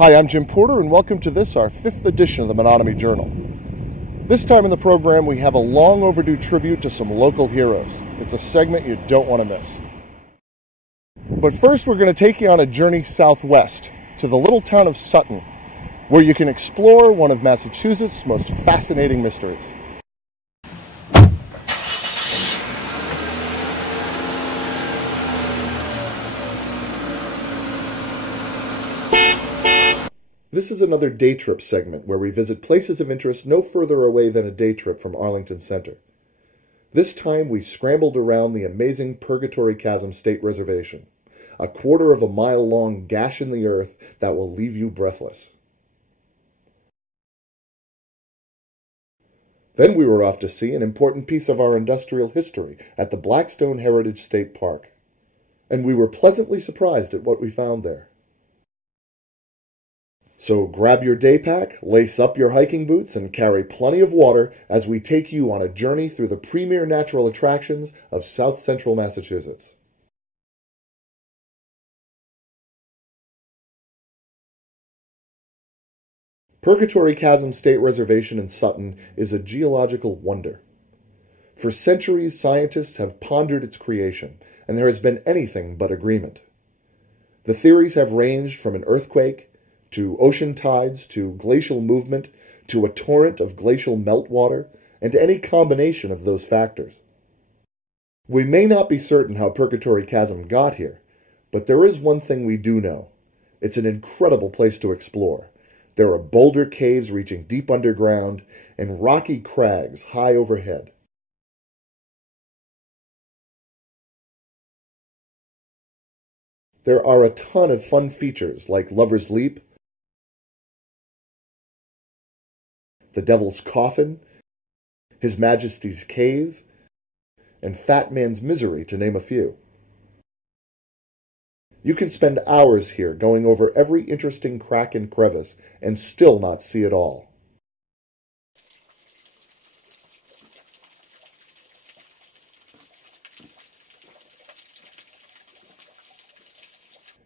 Hi, I'm Jim Porter, and welcome to this, our 5th edition of the Menotomy Journal. This time in the program, we have a long overdue tribute to some local heroes. It's a segment you don't want to miss. But first, we're going to take you on a journey southwest to the little town of Sutton, where you can explore one of Massachusetts' most fascinating mysteries. This is another day trip segment where we visit places of interest no further away than a day trip from Arlington Center. This time we scrambled around the amazing Purgatory Chasm State Reservation, a 1/4 mile long gash in the earth that will leave you breathless. Then we were off to see an important piece of our industrial history at the Blackstone Heritage State Park, and we were pleasantly surprised at what we found there. So grab your day pack, lace up your hiking boots, and carry plenty of water as we take you on a journey through the premier natural attractions of South Central Massachusetts. Purgatory Chasm State Reservation in Sutton is a geological wonder. For centuries, scientists have pondered its creation, and there has been anything but agreement. The theories have ranged from an earthquake, to ocean tides, to glacial movement, to a torrent of glacial meltwater, and any combination of those factors. We may not be certain how Purgatory Chasm got here, but there is one thing we do know. It's an incredible place to explore. There are boulder caves reaching deep underground, and rocky crags high overhead. There are a ton of fun features like Lover's Leap, the Devil's Coffin, His Majesty's Cave, and Fat Man's Misery, to name a few. You can spend hours here going over every interesting crack and crevice and still not see it all.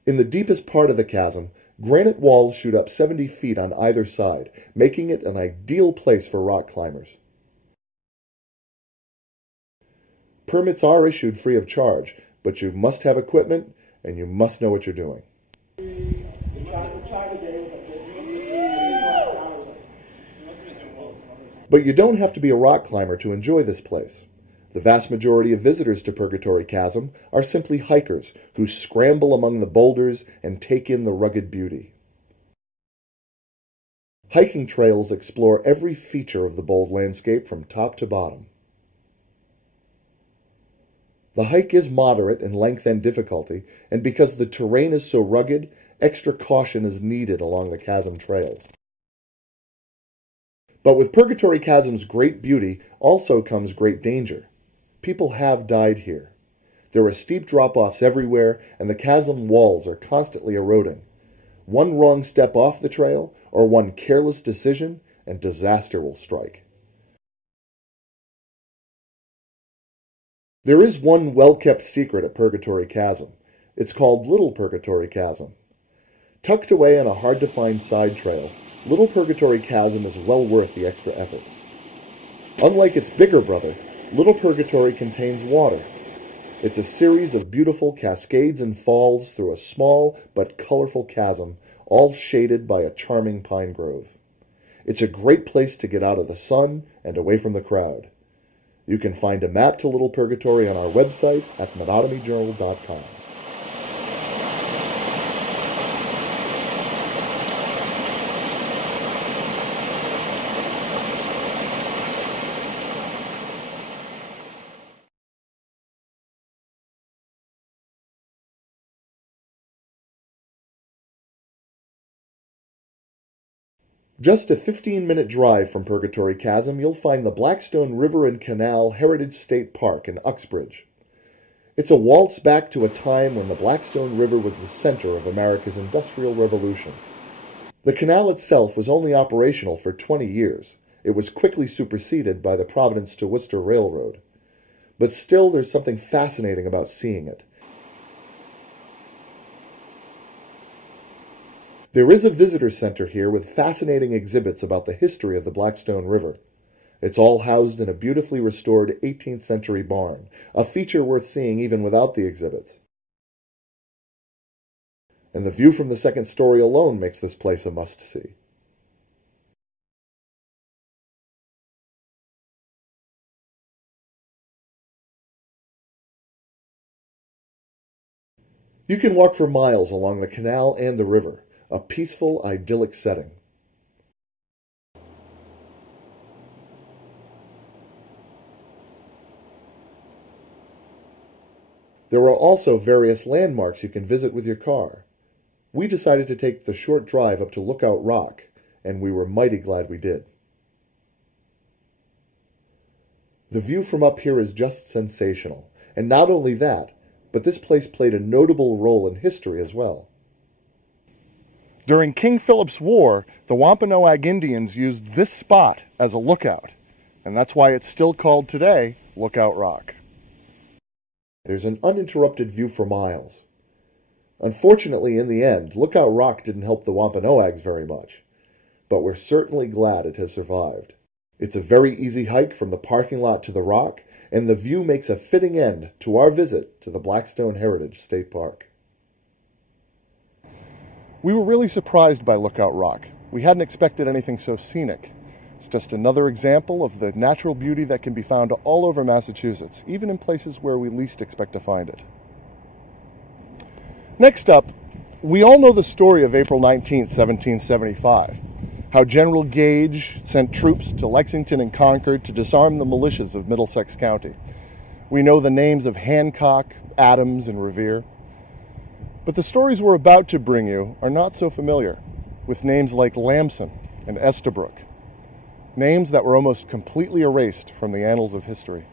In the deepest part of the chasm, granite walls shoot up 70 feet on either side, making it an ideal place for rock climbers. Permits are issued free of charge, but you must have equipment and you must know what you're doing. But you don't have to be a rock climber to enjoy this place. The vast majority of visitors to Purgatory Chasm are simply hikers who scramble among the boulders and take in the rugged beauty. Hiking trails explore every feature of the bold landscape from top to bottom. The hike is moderate in length and difficulty, and because the terrain is so rugged, extra caution is needed along the chasm trails. But with Purgatory Chasm's great beauty also comes great danger. People have died here. There are steep drop-offs everywhere, and the chasm walls are constantly eroding. One wrong step off the trail, or one careless decision, and disaster will strike. There is one well-kept secret at Purgatory Chasm. It's called Little Purgatory Chasm. Tucked away on a hard-to-find side trail, Little Purgatory Chasm is well worth the extra effort. Unlike its bigger brother, Little Purgatory contains water. It's a series of beautiful cascades and falls through a small but colorful chasm, all shaded by a charming pine grove. It's a great place to get out of the sun and away from the crowd. You can find a map to Little Purgatory on our website at menotomyjournal.com. Just a 15-minute drive from Purgatory Chasm, you'll find the Blackstone River and Canal Heritage State Park in Uxbridge. It's a waltz back to a time when the Blackstone River was the center of America's Industrial Revolution. The canal itself was only operational for 20 years. It was quickly superseded by the Providence to Worcester Railroad. But still, there's something fascinating about seeing it. There is a visitor center here with fascinating exhibits about the history of the Blackstone River. It's all housed in a beautifully restored 18th century barn, a feature worth seeing even without the exhibits. And the view from the second story alone makes this place a must-see. You can walk for miles along the canal and the river, a peaceful, idyllic setting. There are also various landmarks you can visit with your car. We decided to take the short drive up to Lookout Rock, and we were mighty glad we did. The view from up here is just sensational, and not only that, but this place played a notable role in history as well. During King Philip's War, the Wampanoag Indians used this spot as a lookout, and that's why it's still called today Lookout Rock. There's an uninterrupted view for miles. Unfortunately, in the end, Lookout Rock didn't help the Wampanoags very much, but we're certainly glad it has survived. It's a very easy hike from the parking lot to the rock, and the view makes a fitting end to our visit to the Blackstone Heritage State Park. We were really surprised by Lookout Rock. We hadn't expected anything so scenic. It's just another example of the natural beauty that can be found all over Massachusetts, even in places where we least expect to find it. Next up, we all know the story of April 19th, 1775. How General Gage sent troops to Lexington and Concord to disarm the militias of Middlesex County. We know the names of Hancock, Adams, and Revere. But the stories we're about to bring you are not so familiar, with names like Lamson and Estabrook, names that were almost completely erased from the annals of history.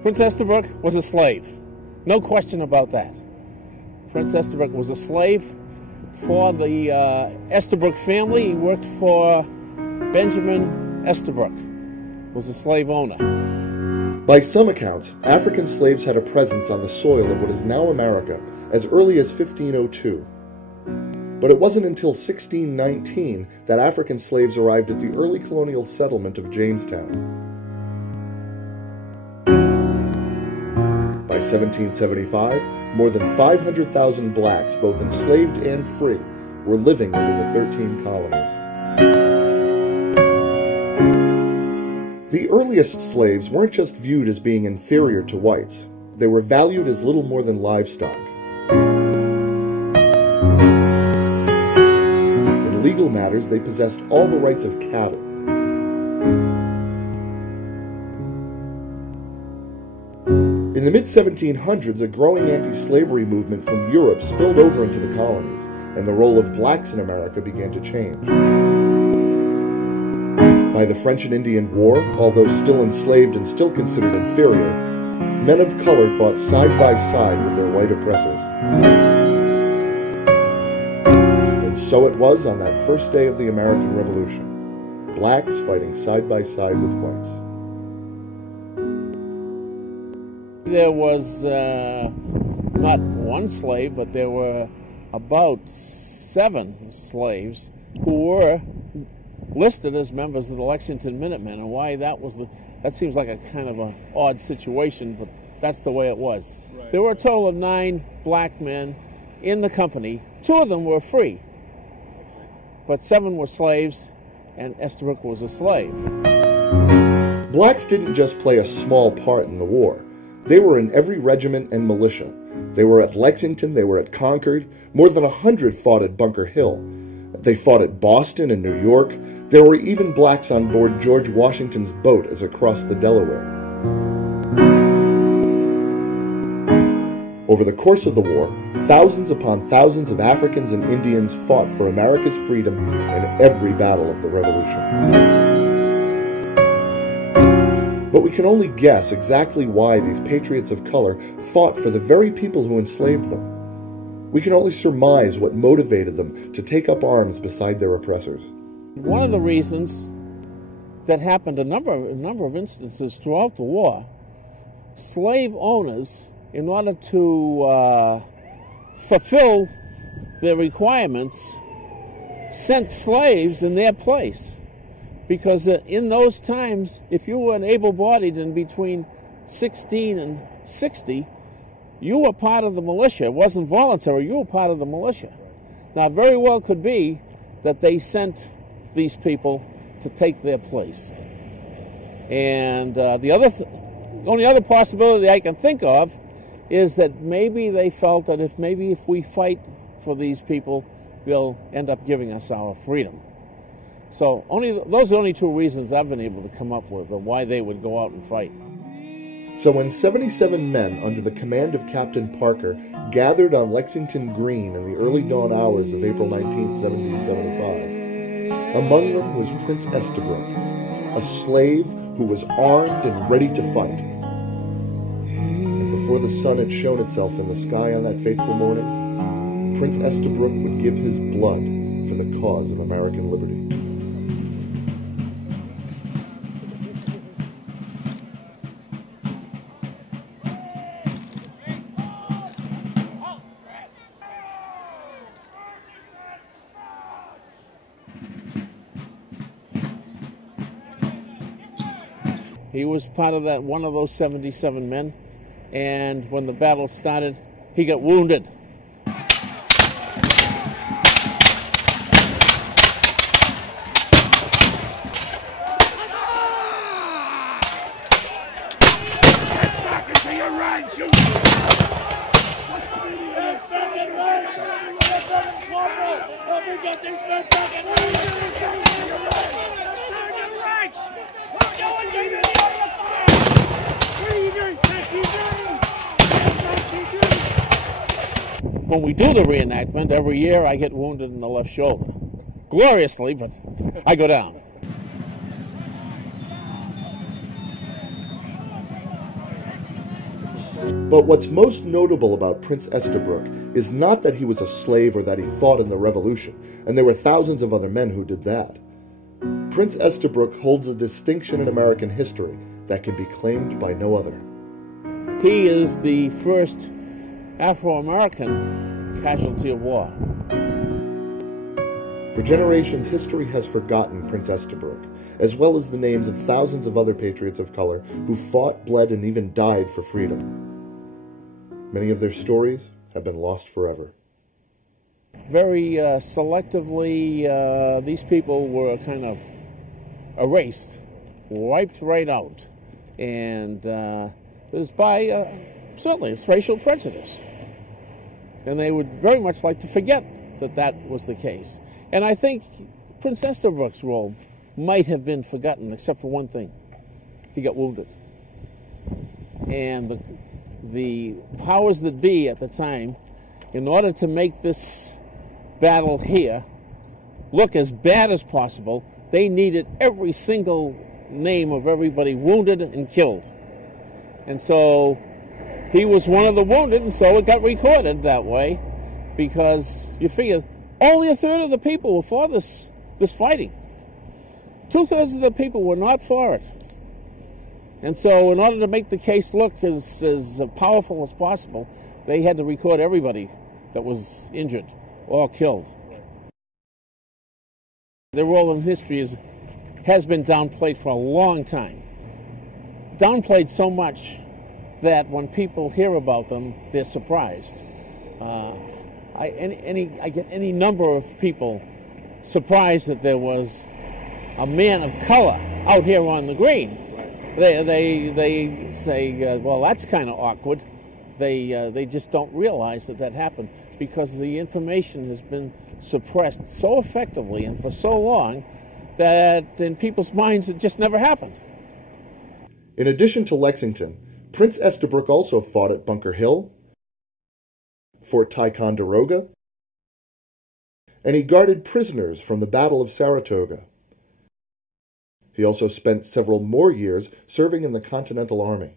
Prince Estabrook was a slave. No question about that. Prince Estabrook was a slave for the Estabrook family. He worked for Benjamin Estabrook, who was a slave owner. By some accounts, African slaves had a presence on the soil of what is now America as early as 1502. But it wasn't until 1619 that African slaves arrived at the early colonial settlement of Jamestown. By 1775, more than 500,000 blacks, both enslaved and free, were living under the 13 colonies. The earliest slaves weren't just viewed as being inferior to whites. They were valued as little more than livestock. In legal matters, they possessed all the rights of cattle. In the mid-1700s, a growing anti-slavery movement from Europe spilled over into the colonies, and the role of blacks in America began to change. By the French and Indian War, although still enslaved and still considered inferior, men of color fought side by side with their white oppressors. And so it was on that first day of the American Revolution, blacks fighting side by side with whites. There was not one slave, but there were about 7 slaves who were listed as members of the Lexington Minutemen, and why that seems like a kind of an odd situation, but that's the way it was. Right. There were a total of 9 black men in the company. 2 of them were free, but 7 were slaves, and Estabrook was a slave. Blacks didn't just play a small part in the war. They were in every regiment and militia. They were at Lexington, they were at Concord. More than 100 fought at Bunker Hill. They fought at Boston and New York. There were even blacks on board George Washington's boat as it crossed the Delaware. Over the course of the war, thousands upon thousands of Africans and Indians fought for America's freedom in every battle of the Revolution. But we can only guess exactly why these patriots of color fought for the very people who enslaved them. We can only surmise what motivated them to take up arms beside their oppressors. One of the reasons that happened a number of instances throughout the war, slave owners in order to fulfill their requirements, sent slaves in their place. Because in those times, if you were an able-bodied in between 16 and 60, you were part of the militia. It wasn't voluntary. You were part of the militia. Now, it very well could be that they sent these people to take their place. And the only other possibility I can think of is that maybe they felt that if we fight for these people, they'll end up giving us our freedom. So those are the only two reasons I've been able to come up with of why they would go out and fight. So when 77 men under the command of Captain Parker gathered on Lexington Green in the early dawn hours of April 19, 1775, among them was Prince Estabrook, a slave who was armed and ready to fight. And before the sun had shown itself in the sky on that fateful morning, Prince Estabrook would give his blood for the cause of American liberty. He was part of one of those 77 men, and when the battle started, he got wounded. When we do the reenactment, every year I get wounded in the left shoulder. Gloriously, but I go down. But what's most notable about Prince Estabrook is not that he was a slave or that he fought in the Revolution, and there were thousands of other men who did that. Prince Estabrook holds a distinction in American history that can be claimed by no other. He is the first Afro-American casualty of war. For generations, history has forgotten Prince Estabrook, as well as the names of thousands of other patriots of color who fought, bled, and even died for freedom. Many of their stories have been lost forever. Very selectively, these people were kind of erased, wiped right out, and it was by, certainly, it's racial prejudice. And they would very much like to forget that that was the case. And I think Prince Estabrook's role might have been forgotten, except for one thing. He got wounded. And the powers that be at the time, in order to make this battle here look as bad as possible, they needed every single name of everybody wounded and killed. And so he was one of the wounded, and so it got recorded that way, because you figure only a third of the people were for this fighting. 2/3 of the people were not for it. And so in order to make the case look as powerful as possible, they had to record everybody that was injured or killed. Their role in history has been downplayed for a long time. Downplayed so much that when people hear about them, they're surprised. I get any number of people surprised that there was a man of color out here on the green. They say, well, that's kind of awkward. They just don't realize that happened, because the information has been suppressed so effectively and for so long that in people's minds it just never happened. In addition to Lexington, Prince Estabrook also fought at Bunker Hill, Fort Ticonderoga, and he guarded prisoners from the Battle of Saratoga. He also spent several more years serving in the Continental Army.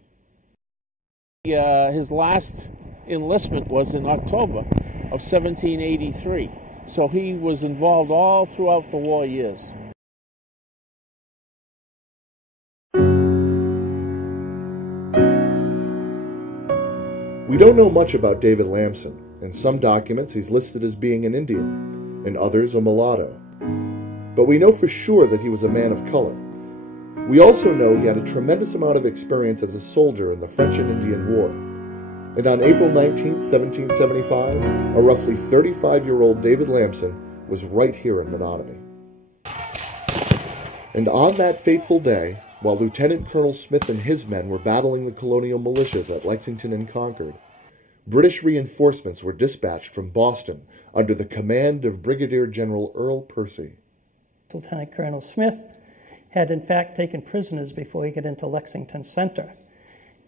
His last enlistment was in October of 1783, so he was involved all throughout the war years. We don't know much about David Lamson. In some documents, he's listed as being an Indian, in others a mulatto. But we know for sure that he was a man of color. We also know he had a tremendous amount of experience as a soldier in the French and Indian War. And on April 19, 1775, a roughly 35-year-old David Lampson was right here in Menotomy. And on that fateful day, while Lieutenant Colonel Smith and his men were battling the colonial militias at Lexington and Concord, British reinforcements were dispatched from Boston under the command of Brigadier General Earl Percy. Lieutenant Colonel Smith had in fact taken prisoners before he got into Lexington Center.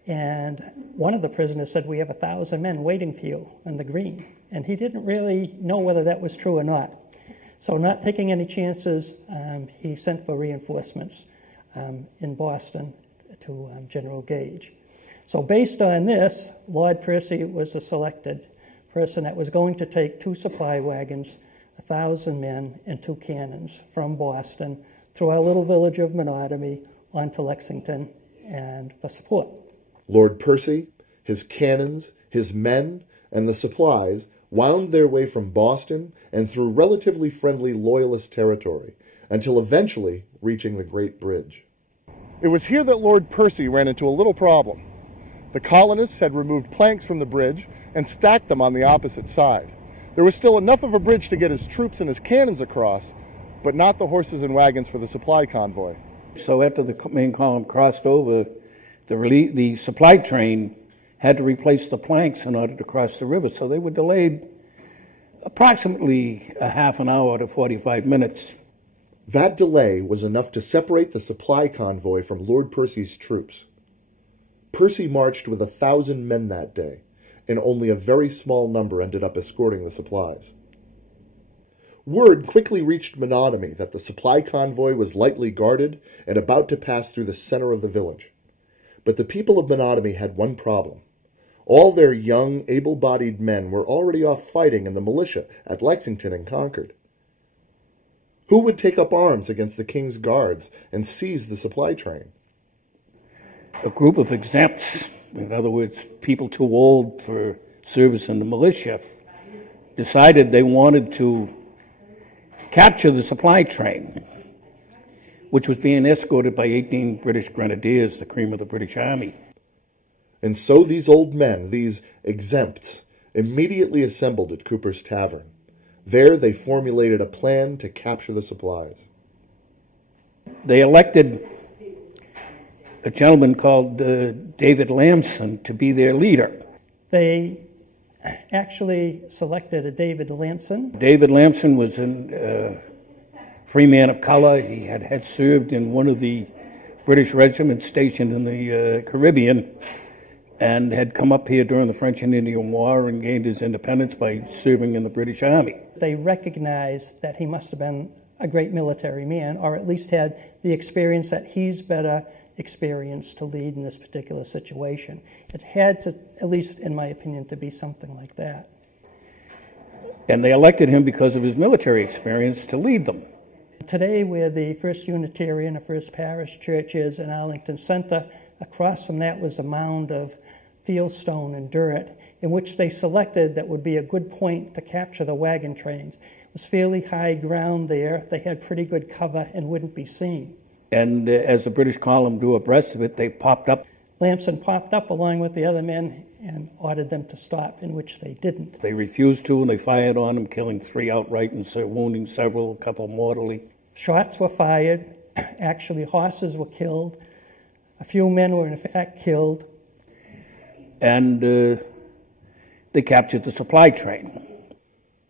And one of the prisoners said, "We have 1,000 men waiting for you on the green." And he didn't really know whether that was true or not. So not taking any chances, he sent for reinforcements in Boston to General Gage. So based on this, Lord Percy was a selected person that was going to take 2 supply wagons, 1,000 men, and 2 cannons from Boston through our little village of Menotomy onto Lexington and for support. Lord Percy, his cannons, his men, and the supplies wound their way from Boston and through relatively friendly Loyalist territory until eventually reaching the Great Bridge. It was here that Lord Percy ran into a little problem. The colonists had removed planks from the bridge and stacked them on the opposite side. There was still enough of a bridge to get his troops and his cannons across, but not the horses and wagons for the supply convoy. So after the main column crossed over, the supply train had to replace the planks in order to cross the river. So they were delayed approximately a half an hour to 45 minutes. That delay was enough to separate the supply convoy from Lord Percy's troops. Percy marched with 1,000 men that day, and only a very small number ended up escorting the supplies. Word quickly reached Menotomy that the supply convoy was lightly guarded and about to pass through the center of the village. But the people of Menotomy had one problem. All their young, able-bodied men were already off fighting in the militia at Lexington and Concord. Who would take up arms against the king's guards and seize the supply train? A group of exempts, in other words, people too old for service in the militia, decided they wanted to capture the supply train, which was being escorted by 18 British grenadiers, the cream of the British Army. And so these old men, these exempts, immediately assembled at Cooper's Tavern. There they formulated a plan to capture the supplies. They elected a gentleman called David Lamson to be their leader. They actually selected a David Lamson. David Lamson was a free man of color. He had served in one of the British regiments stationed in the Caribbean and had come up here during the French and Indian War and gained his independence by serving in the British Army. They recognized that he must have been a great military man, or at least had the experience that he's better experienced to lead in this particular situation. It had to, at least in my opinion, to be something like that. And they elected him because of his military experience to lead them. Today, where the First Unitarian or First Parish Church is in Arlington Center, across from that was a mound of fieldstone and dirt, in which they selected that would be a good point to capture the wagon trains. It was fairly high ground there. They had pretty good cover and wouldn't be seen. And as the British column drew abreast of it, they popped up. Lamson popped up along with the other men and ordered them to stop, in which they didn't. They refused to, and they fired on them, killing 3 outright and wounding several, a couple mortally. Shots were fired. Actually, horses were killed. A few men were in fact killed. And they captured the supply train.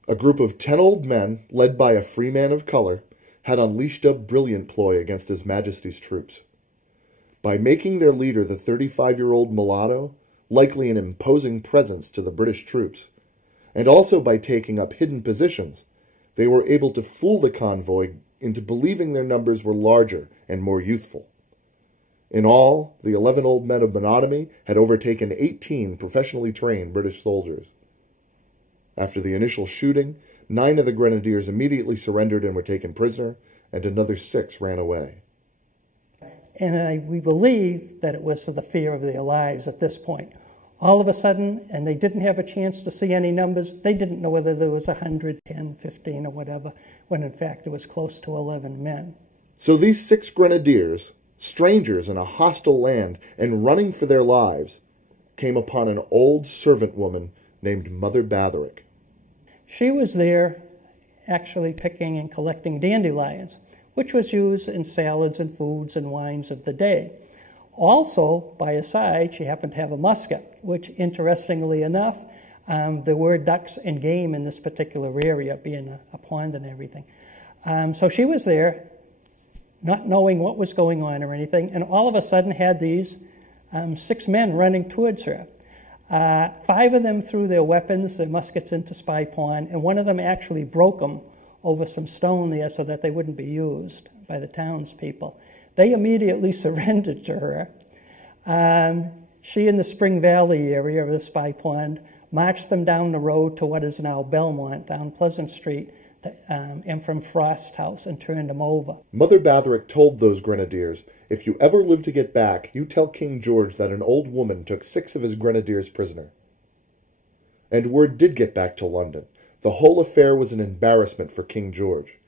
A group of 10 old men, led by a free man of color, had unleashed a brilliant ploy against His Majesty's troops. By making their leader the 35-year-old mulatto, likely an imposing presence to the British troops, and also by taking up hidden positions, they were able to fool the convoy into believing their numbers were larger and more youthful. In all, the 11 old men of Menotomy had overtaken 18 professionally trained British soldiers. After the initial shooting, 9 of the grenadiers immediately surrendered and were taken prisoner, and another 6 ran away. And we believe that it was for the fear of their lives at this point. All of a sudden, and they didn't have a chance to see any numbers, they didn't know whether there was 100, 10, 15, or whatever, when in fact it was close to 11 men. So these 6 grenadiers, strangers in a hostile land and running for their lives, came upon an old servant woman named Mother Batherick. She was there actually picking and collecting dandelions, which was used in salads and foods and wines of the day. Also, by her side, she happened to have a musket, which, interestingly enough, there were ducks and game in this particular area, being a pond and everything. So she was there, not knowing what was going on or anything, and all of a sudden had these 6 men running towards her. 5 of them threw their weapons, their muskets, into Spy Pond, and one of them actually broke them over some stone there so that they wouldn't be used by the townspeople. They immediately surrendered to her. She, in the Spring Valley area of the Spy Pond, marched them down the road to what is now Belmont, down Pleasant Street, and from Frost's house, and turned them over. Mother Batherick told those grenadiers, "If you ever live to get back, you tell King George that an old woman took 6 of his grenadiers prisoner." And word did get back to London. The whole affair was an embarrassment for King George.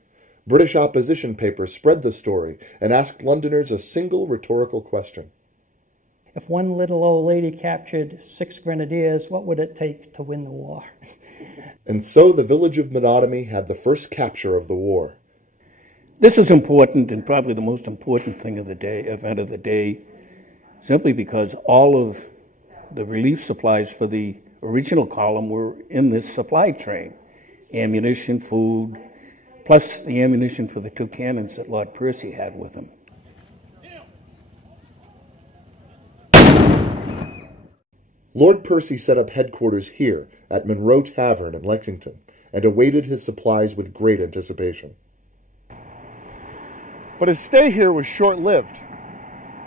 British opposition papers spread the story and asked Londoners a single rhetorical question. If one little old lady captured 6 grenadiers, what would it take to win the war? And so the village of Menotomy had the first capture of the war. This is important, and probably the most important thing of the day, event of the day, simply because all of the relief supplies for the original column were in this supply train. Ammunition, food, plus the ammunition for the 2 cannons that Lord Percy had with him. Lord Percy set up headquarters here at Monroe Tavern in Lexington and awaited his supplies with great anticipation. But his stay here was short-lived.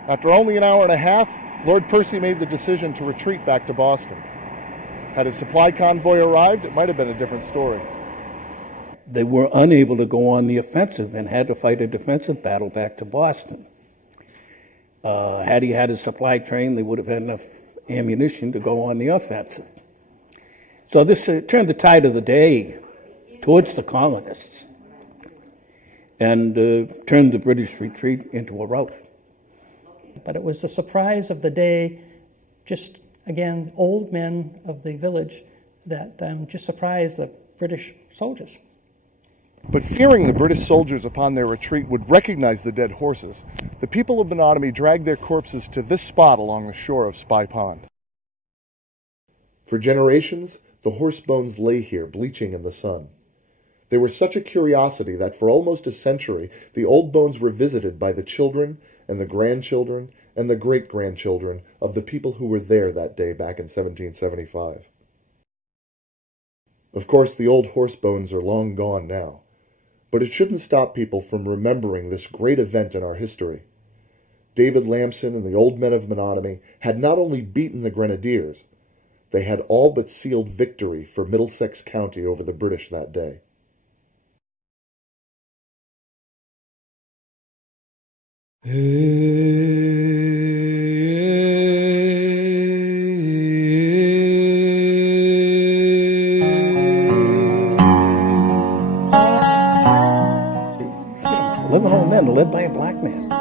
After only an hour and a half, Lord Percy made the decision to retreat back to Boston. Had his supply convoy arrived, it might have been a different story. They were unable to go on the offensive and had to fight a defensive battle back to Boston. Had he had his supply train, they would have had enough ammunition to go on the offensive. So this turned the tide of the day towards the colonists and turned the British retreat into a rout. But it was the surprise of the day, just, again, old men of the village that just surprised the British soldiers. But fearing the British soldiers upon their retreat would recognize the dead horses, the people of Menotomy dragged their corpses to this spot along the shore of Spy Pond. For generations, the horse bones lay here bleaching in the sun. They were such a curiosity that for almost a century, the old bones were visited by the children and the grandchildren and the great-grandchildren of the people who were there that day back in 1775. Of course, the old horse bones are long gone now, but it shouldn't stop people from remembering this great event in our history. David Lamson and the old men of Menotomy had not only beaten the Grenadiers, they had all but sealed victory for Middlesex County over the British that day. Living old men led by a black man.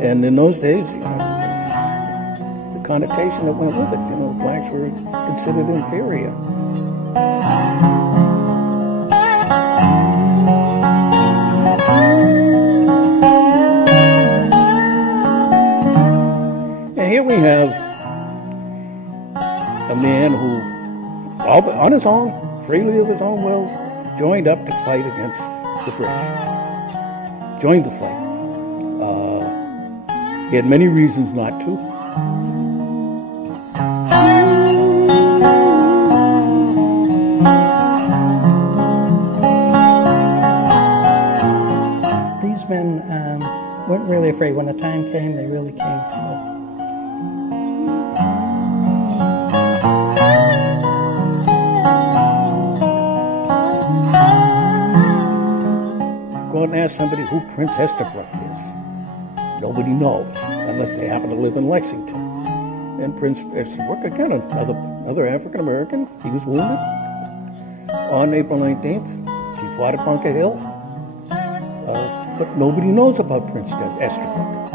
And in those days, the connotation that went with it, blacks were considered inferior. And here we have a man who, all on his own, freely of his own will, joined up to fight against the British. Joined the fight. He had many reasons not to. These men weren't really afraid. When the time came, they really came through. Go out and ask somebody who Prince Estabrook is. Nobody knows, unless they happen to live in Lexington. And Prince Estabrook, again, another African American, he was wounded on April 19th. He fought at Bunker Hill. But nobody knows about Prince Estabrook.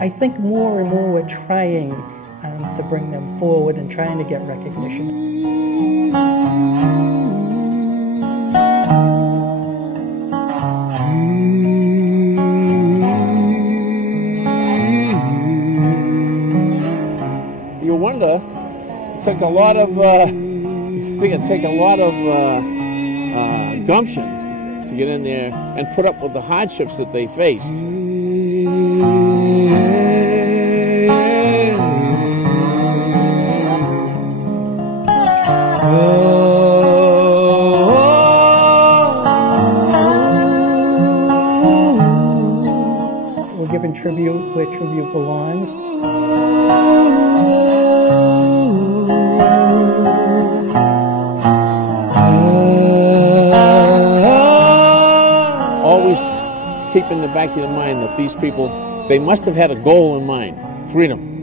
I think more and more we're trying to bring them forward and trying to get recognition. You wonder, it took a lot of, gumption to get in there and put up with the hardships that they faced. We're giving tribute where tribute belongs. Always keep in the back of your mind that these people, they must have had a goal in mind, freedom.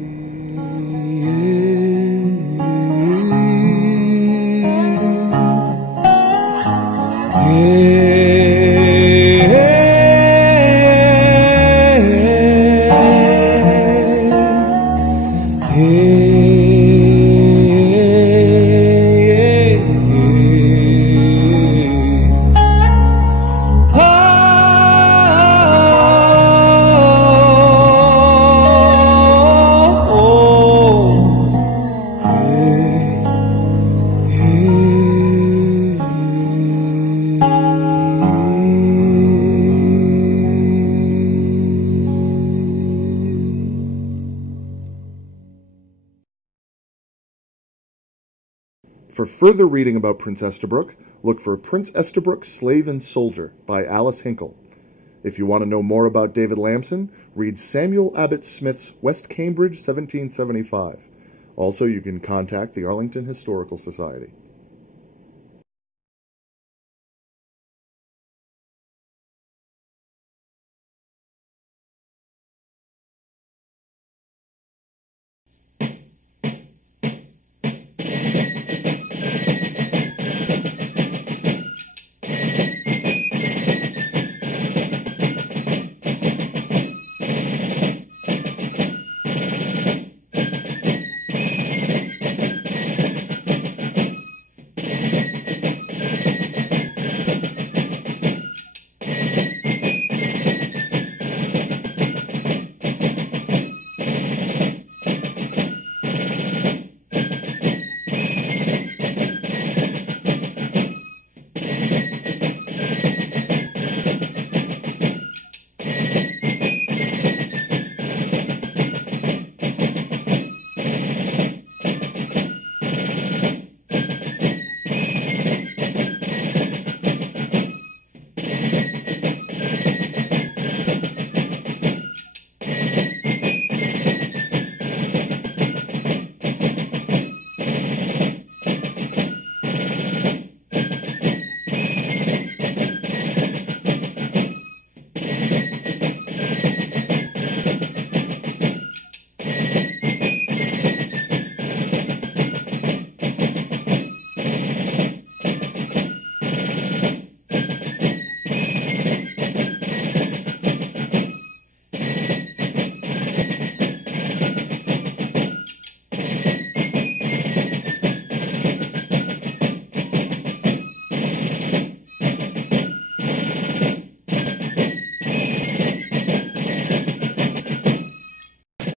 For further reading about Prince Estabrook, look for Prince Estabrook, Slave and Soldier by Alice Hinkle. If you want to know more about David Lamson, read Samuel Abbott Smith's West Cambridge, 1775. Also, you can contact the Arlington Historical Society.